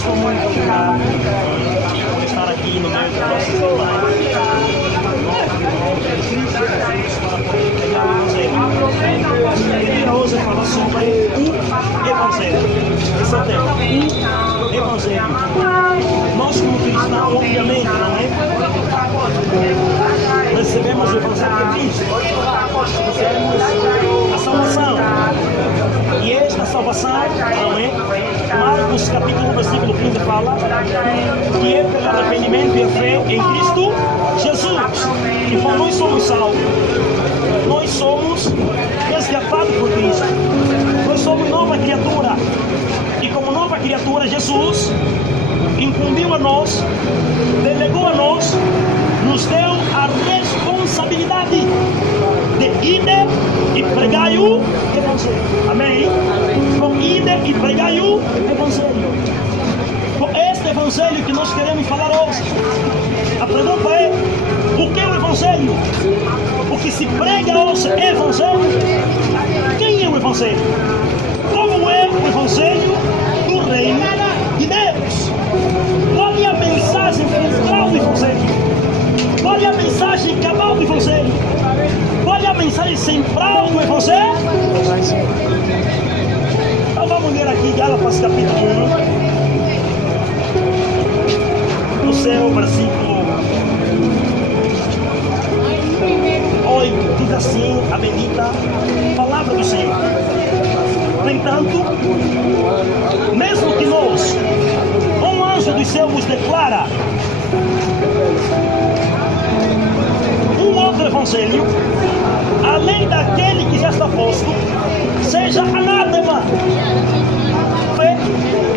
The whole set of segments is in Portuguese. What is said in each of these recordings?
estou muito obrigado por estar aqui no meio da nossa semana. Eu queria hoje falar sobre o Evangelho. Esse é o tema. Evangelho. Nós, como cristãos, obviamente, não é? Recebemos o Evangelho de Cristo. Recebemos a salvação. E esta salvação, não é? Marcos capítulo 1, versículo 15 fala que é pelo arrependimento e a fé em Cristo Jesus. Então nós somos salvos. Nós somos resgatados por Cristo. Nós somos nova criatura. E como nova criatura, Jesus incumbiu a nós, delegou a nós, nos deu a responsabilidade de ir e pregar o Evangelho. Amém? Com ir e pregar o Evangelho. Com este Evangelho que nós queremos falar hoje. A pergunta é: o que é o Evangelho? O que se prega hoje é Evangelho? Quem é o Evangelho? Como é o Evangelho do Reino de Deus? Qual é a mensagem central do Evangelho? Qual é a mensagem cabal do Evangelho? Qual é a mensagem central do Evangelho? Então vamos ler aqui Gálatas capítulo 1, no seu versículo 8, diz assim a bendita palavra do Senhor. No entanto, mesmo que nós, um anjo do céu vos declara um outro evangelho, além daquele que já está posto, seja anátema.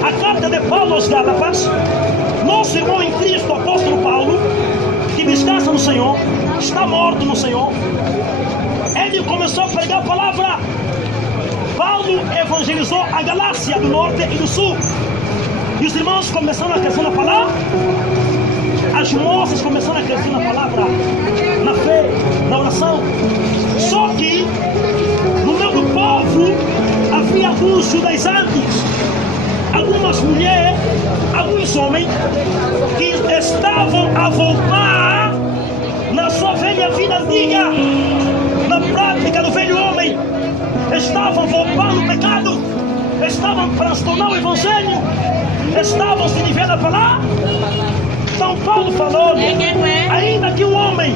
A carta de Paulo aos Gálatas, nosso irmão em Cristo, apóstolo Paulo, que descansa no Senhor, está morto no Senhor, ele começou a pregar a palavra. Paulo evangelizou a Galácia do norte e do sul. E os irmãos começaram a crescer na palavra. As moças começaram a crescer na palavra, na fé, na oração. Só que no meio do povo havia alguns judaizantes, algumas mulheres, alguns homens que estavam a voltar na sua velha vida antiga, na prática do velho homem. Estavam voltando o pecado, estavam transtornando o Evangelho, estavam se desviando da palavra. Então Paulo falou: ainda que um homem,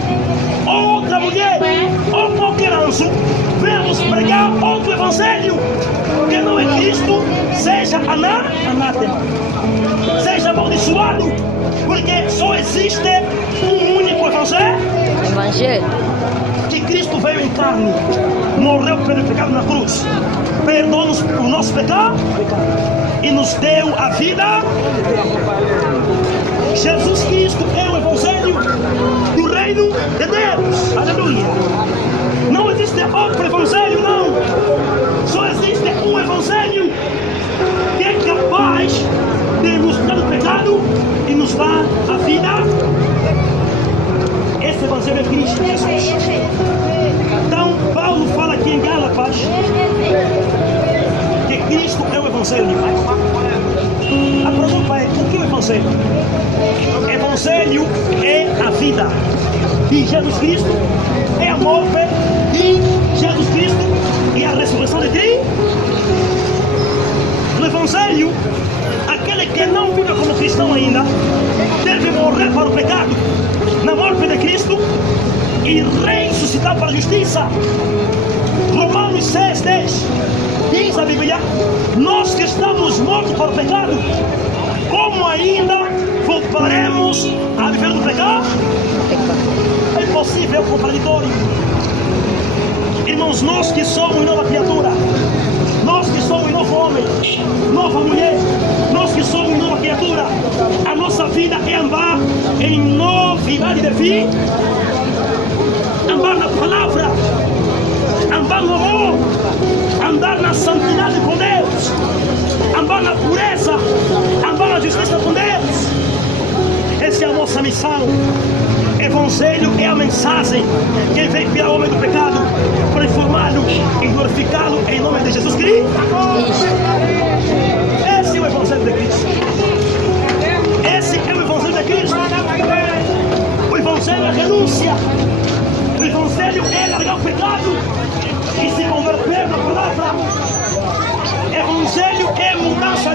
ou outra mulher, ou qualquer anjo, venhamos pregar outro Evangelho, que não é Cristo, seja anátema, seja amaldiçoado, porque só existe um único Evangelho. Que Cristo veio em carne, morreu pelo pecado na cruz, perdoou o nosso pecado e nos deu a vida. Jesus Cristo é o Evangelho do Reino de Deus. Aleluia. Não existe outro Evangelho, não. Só existe um Evangelho que é capaz de nos dar o pecado e nos dar a vida. Esse Evangelho é Cristo Jesus. Então Paulo fala aqui em Gálatas que Cristo é o Evangelho. A pergunta é: o que é o Evangelho? Evangelho é a vida de Jesus Cristo, é a morte de Jesus Cristo e a ressurreição de Cristo. No Evangelho, aquele que não vive como cristão ainda deve morrer para o pecado na morte de Cristo e ressuscitar para a justiça. Romanos 6:10 diz a Bíblia: nós que estamos mortos para o pecado, como ainda voltaremos a viver do pecado? É impossível, é contraditório. Irmãos, nós que somos nova criatura, nós que somos novo homem, nova mulher, nós que somos nova criatura, a nossa vida é andar em novidade de vida, andar na palavra, andar no amor, andar na santidade com Deus, andar na pureza, andar na justiça com Deus. Essa é a nossa missão. Evangelho é a mensagem que veio tirar o homem do pecado, transformá-lo e glorificá-lo em nome de Jesus Cristo. Esse é o Evangelho de Cristo.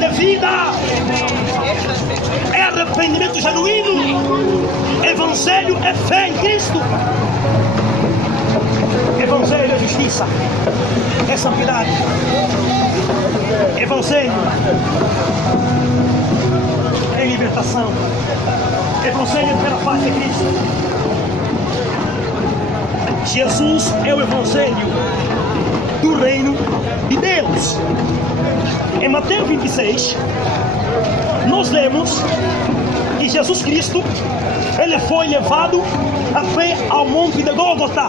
é vida, é arrependimento genuíno. Evangelho é fé em Cristo. Evangelho é justiça, é santidade. Evangelho é libertação. Evangelho é pela paz de Cristo. Jesus é o Evangelho do reino de Deus. Em Mateus 26, nós lemos que Jesus Cristo, ele foi levado a pé ao monte de Gólgota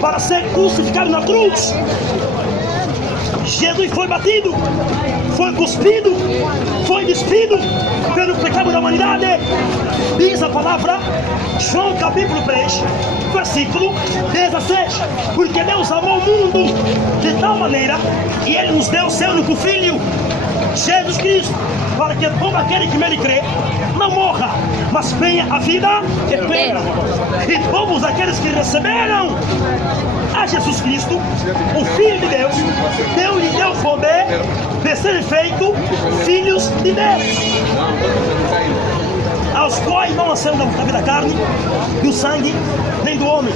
para ser crucificado na cruz. Jesus foi batido, foi cuspido, foi despido pelo pecado da humanidade. Diz a palavra, João capítulo 3, versículo 16. Porque Deus amou o mundo de tal maneira que Ele nos deu o seu único Filho, Jesus Cristo, para que todo aquele que nele crê não morra, mas tenha a vida eterna. E todos aqueles que receberam a Jesus Cristo, o Filho de Deus, Deus lhe deu o poder de serem feitos filhos de Deus, aos quais não nasceram da vontade da carne, do sangue, nem do homem,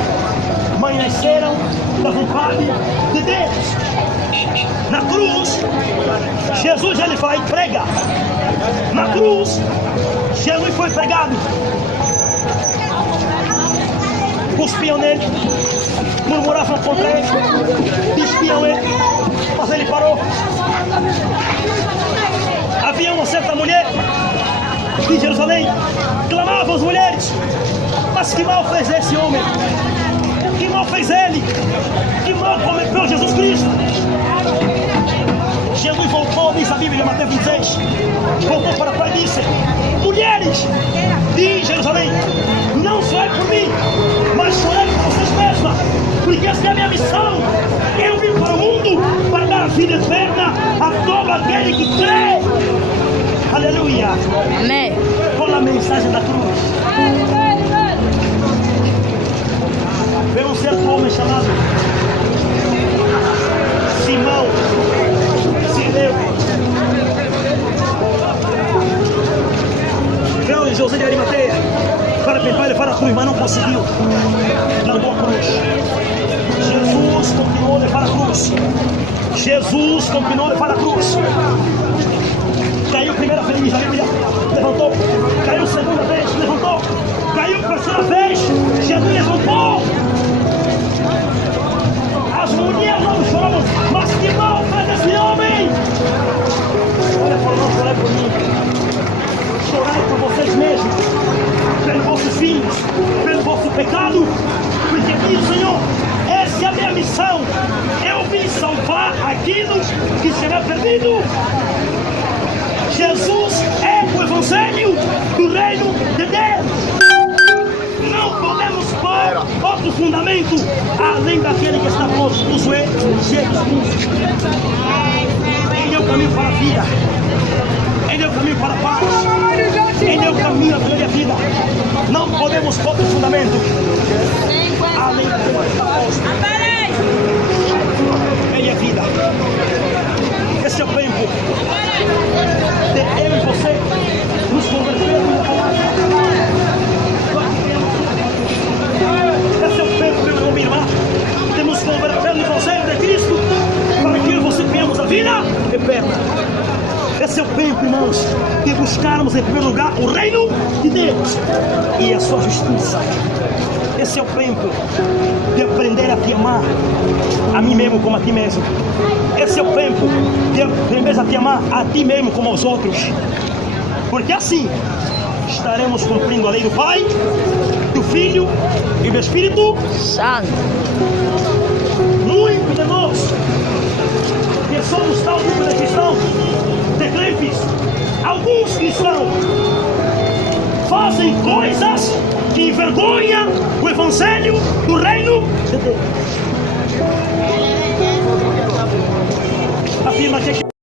mas nasceram da vontade de Deus. Na cruz, Jesus ele vai pregar. Na cruz, Jesus foi pregado. Cuspiam nele, murmuravam contra ele, despiam ele, mas ele parou. Havia uma certa mulher de Jerusalém, clamavam as mulheres: mas que mal fez esse homem? Que mal fez ele? Que mal cometeu Jesus Cristo? Jesus voltou, diz a Bíblia, em Mateus 26, voltou para trás e disse: mulheres de Jerusalém, não chorai por mim, mas chorai por vocês mesmas, porque essa é a minha missão. Eu vim para o mundo para dar a vida eterna a todo aquele que crê. Aleluia. Amém. Com a mensagem da cruz. Veio um certo homem chamado Simão Sirineu. Veio José de Arimateia para tentar levar a cruz, mas não conseguiu. Largou a cruz. Jesus continuou a levar a cruz. Jesus continuou a levar a cruz. Caiu primeira vez, a Bíblia levantou. Caiu segunda vez, levantou. Caiu terceira vez, Jesus levantou. As mulheres não choram, mas que mal faz esse homem? Olha para nós, olha por mim. Chorai por vocês mesmos, pelos vossos filhos, pelo vosso pecado, porque diz o Senhor: essa é a minha missão. Eu vim salvar aquilo que será perdido. Jesus é o Evangelho do reino de Deus. Não podemos pôr outro fundamento além daquele que está posto no joelho de Jesus Cristo. Ele é o caminho para a vida. Ele é o caminho para a paz. Ele é o caminho da verdadeira vida. Não podemos pôr outro fundamento além daquele que está posto. Ele é vida. Esse é o tempo de eu e você nos convertermos na palavra. Esse é o tempo, meu irmão, minha irmã, de nos converter no Evangelho de Cristo, para que eu e você tenhamos a vida eterna. Esse é o tempo, irmãos, de buscarmos em primeiro lugar o reino de Deus e a sua justiça. Esse é o tempo de aprender a te amar a mim mesmo como a ti mesmo. Esse é o tempo de aprender a te amar a ti mesmo como aos outros. Porque assim estaremos cumprindo a lei do Pai, do Filho e do Espírito Santo. Muitos de nós que somos tal grupo de cristãos, de crentes, alguns cristãos fazem coisas que envergonham o Evangelho do reino de Deus. Afirma que